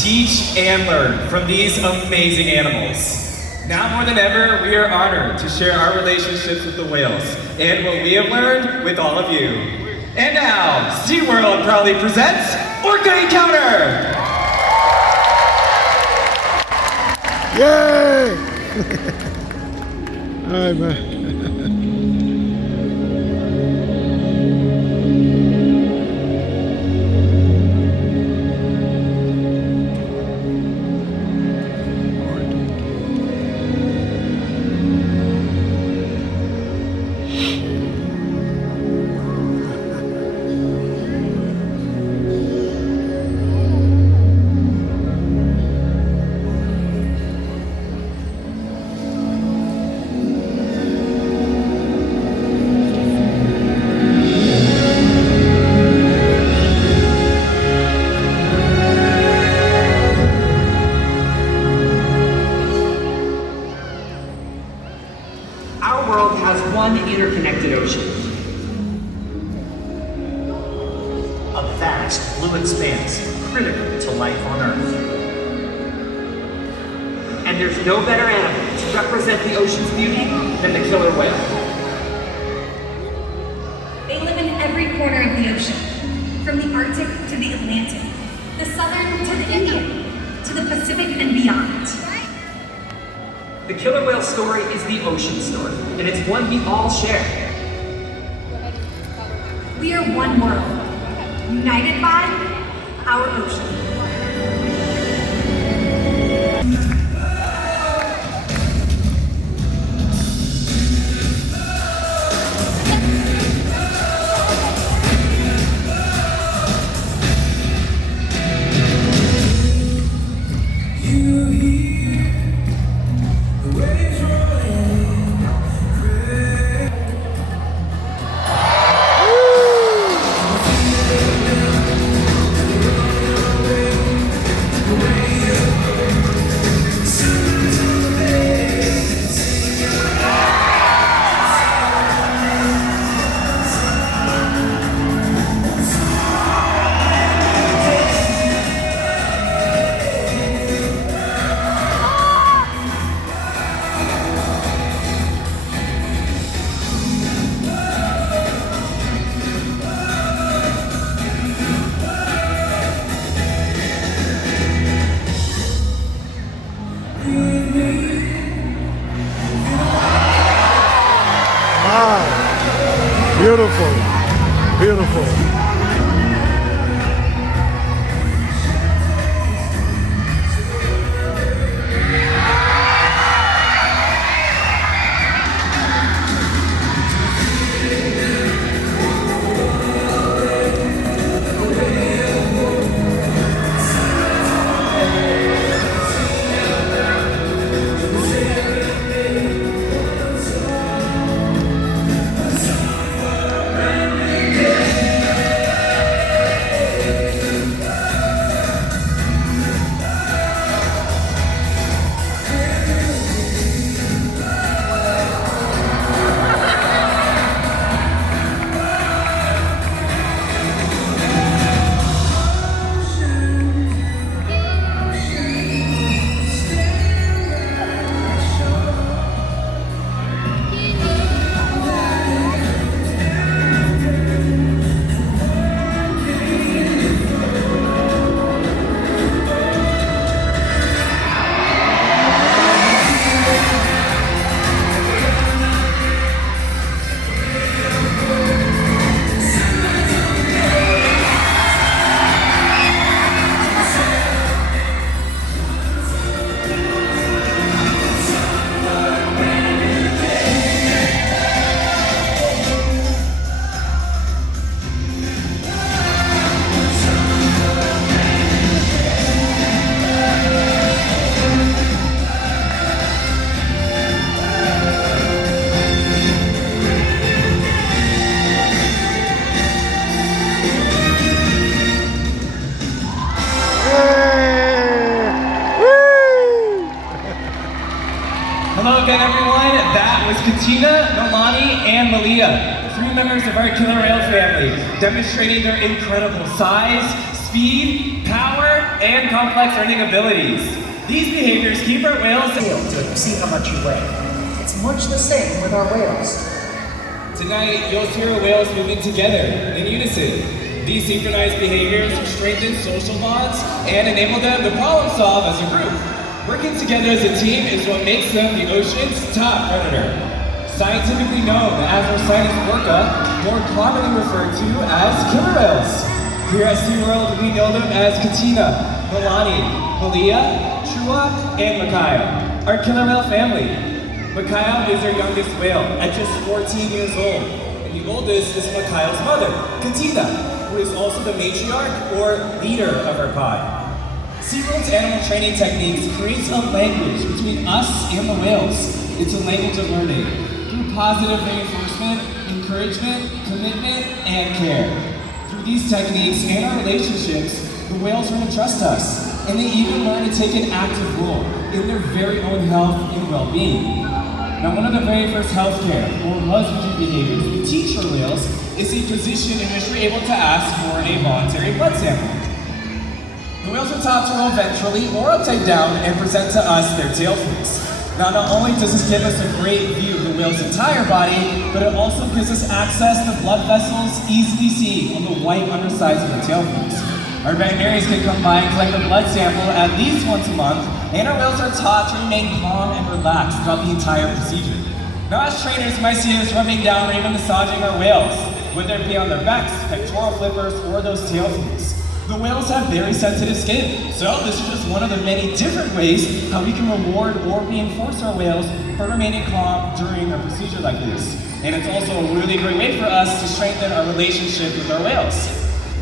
teach and learn from these amazing animals. Now more than ever, we are honored to share our relationships with the whales and what we have learned with all of you. And now, SeaWorld proudly presents Orca Encounter! Yay! All right, man. Our world has one interconnected ocean. A vast blue expanse critical to life on Earth. And there's no better animal to represent the ocean's beauty than the killer whale. They live in every corner of the ocean, from the Arctic to the Atlantic, the Southern to the Indian, to the Pacific and beyond. The killer whale story is the ocean story, and it's one we all share. We are one world, united by our ocean. Wow. Beautiful. Beautiful. Hello again, everyone. That was Katina, Nolani, and Malia, 3 members of our killer whale family, demonstrating their incredible size, speed, power, and complex learning abilities. These behaviors keep our whales To see how much you weigh. It's much the same with our whales. Tonight, you'll see our whales moving together in unison. These synchronized behaviors strengthen social bonds and enable them to problem solve as a group. Working together as a team is what makes them the ocean's top predator. Scientifically known as Orcas orca, more commonly referred to as killer whales. Here at SeaWorld, we know them as Katina, Milani, Malia, Chua, and Micaiah, our killer whale family. Micaiah is our youngest whale at just 14 years old, and the oldest is Micaiah's mother, Katina, who is also the matriarch or leader of our pod. SeaWorld's animal training techniques creates a language between us and the whales. It's a language of learning through positive reinforcement, encouragement, commitment, and care. Through these techniques and our relationships, the whales learn to trust us, and they even learn to take an active role in their very own health and well-being. Now, one of the very first healthcare or husbandry behaviors we teach our whales is a position in which we're able to ask for a voluntary blood sample. The whales are taught to roll ventrally or upside down and present to us their tail flukes. Now, not only does this give us a great view of the whale's entire body, but it also gives us access to blood vessels easily seen on the white undersides of the tail flukes. Our veterinarians can come by and collect a blood sample at least once a month, and our whales are taught to remain calm and relaxed throughout the entire procedure. Now, as trainers, you might see us rubbing down or even massaging our whales, whether it be on their backs, pectoral flippers, or those tail flukes. The whales have very sensitive skin, so this is just one of the many different ways how we can reward or reinforce our whales for remaining calm during a procedure like this. And it's also a really great way for us to strengthen our relationship with our whales.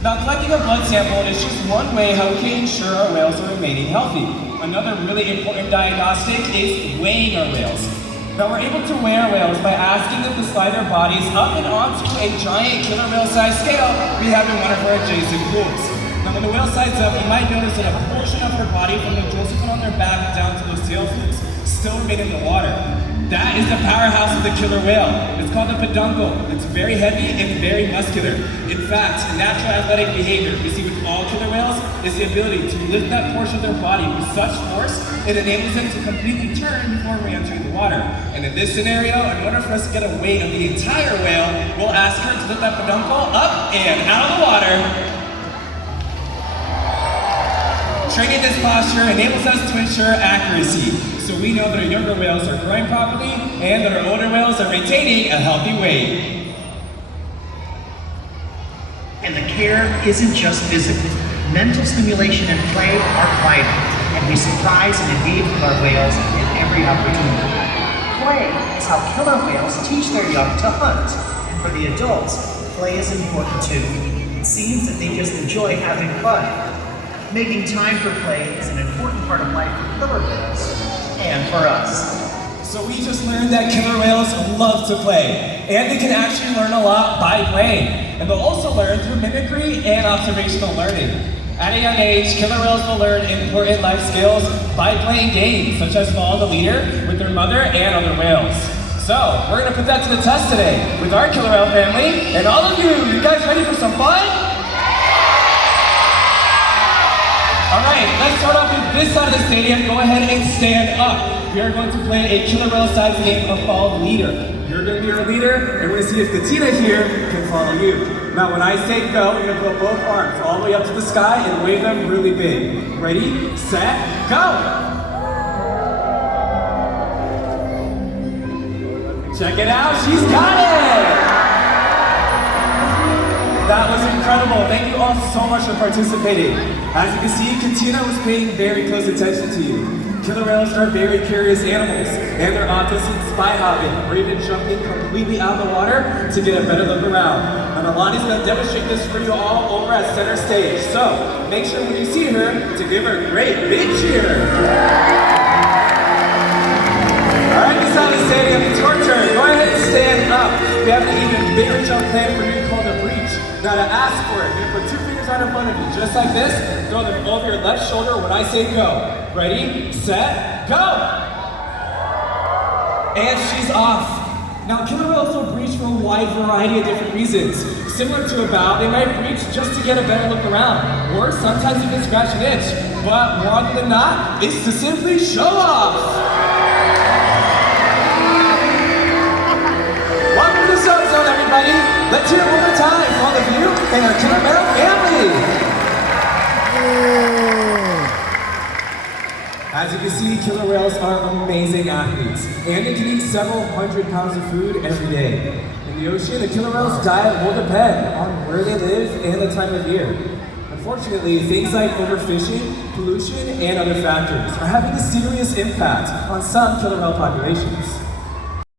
Now, collecting a blood sample is just one way how we can ensure our whales are remaining healthy. Another really important diagnostic is weighing our whales. Now, we're able to weigh our whales by asking them to slide their bodies up and onto a giant killer whale-sized scale we have in one of our adjacent pools. Now, when the whale sides up, you might notice that a portion of their body from the dorsal fin on their back down to those tail flukes still remain in the water. That is the powerhouse of the killer whale. It's called the peduncle. It's very heavy and very muscular. In fact, natural athletic behavior we see with all killer whales is the ability to lift that portion of their body with such force it enables them to completely turn before re-entering the water. And in this scenario, in order for us to get a weight of the entire whale, we'll ask her to lift that peduncle up and out of the water. Training this posture enables us to ensure accuracy, so we know that our younger whales are growing properly and that our older whales are maintaining a healthy weight. And the care isn't just physical. Mental stimulation and play are vital, and we surprise and engage with our whales in every opportunity. Play is how killer whales teach their young to hunt, and for the adults, play is important too. It seems that they just enjoy having fun. Making time for play is an important part of life for killer whales and for us. So we just learned that killer whales love to play, and they can actually learn a lot by playing. And they'll also learn through mimicry and observational learning. At a young age, killer whales will learn important life skills by playing games, such as follow the leader with their mother and other whales. So we're gonna put that to the test today with our killer whale family, and all of you guys ready for some fun? All right, let's start off with this side of the stadium. Go ahead and stand up. We are going to play a killer whale-sized game of follow the leader. You're going to be our leader, and we're going to see if Katina here can follow you. Now, when I say go, you're going to put both arms all the way up to the sky and wave them really big. Ready, set, go! Check it out, she's got it! That was incredible. Thank you all so much for participating. As you can see, Katina was paying very close attention to you. Killer whales are very curious animals, and they're often seen spy hopping or even jumping completely out of the water to get a better look around. And Alani's going to demonstrate this for you all over at center stage. So make sure when you see her to give her a great big cheer. All right, this side of the stadium, it's your turn. Go ahead and stand up. We have an even bigger jump plan for you called a breach. Now to ask for it, you're gonna put 2 fingers right in front of you, just like this. Throw them over your left shoulder when I say go. Ready, set, go! And she's off. Now killer whales will breach for a wide variety of different reasons. Similar to a bow, they might breach just to get a better look around, or sometimes even scratch an itch. but more often than not, it's to simply show off. Welcome to the Soap Zone, everybody. Let's hear it one more time for all of you and our Killer Whale family. As you can see, killer whales are amazing athletes, and they can eat several hundred pounds of food every day. In the ocean, a killer whale's diet will depend on where they live and the time of year. Unfortunately, things like overfishing, pollution, and other factors are having a serious impact on some killer whale populations.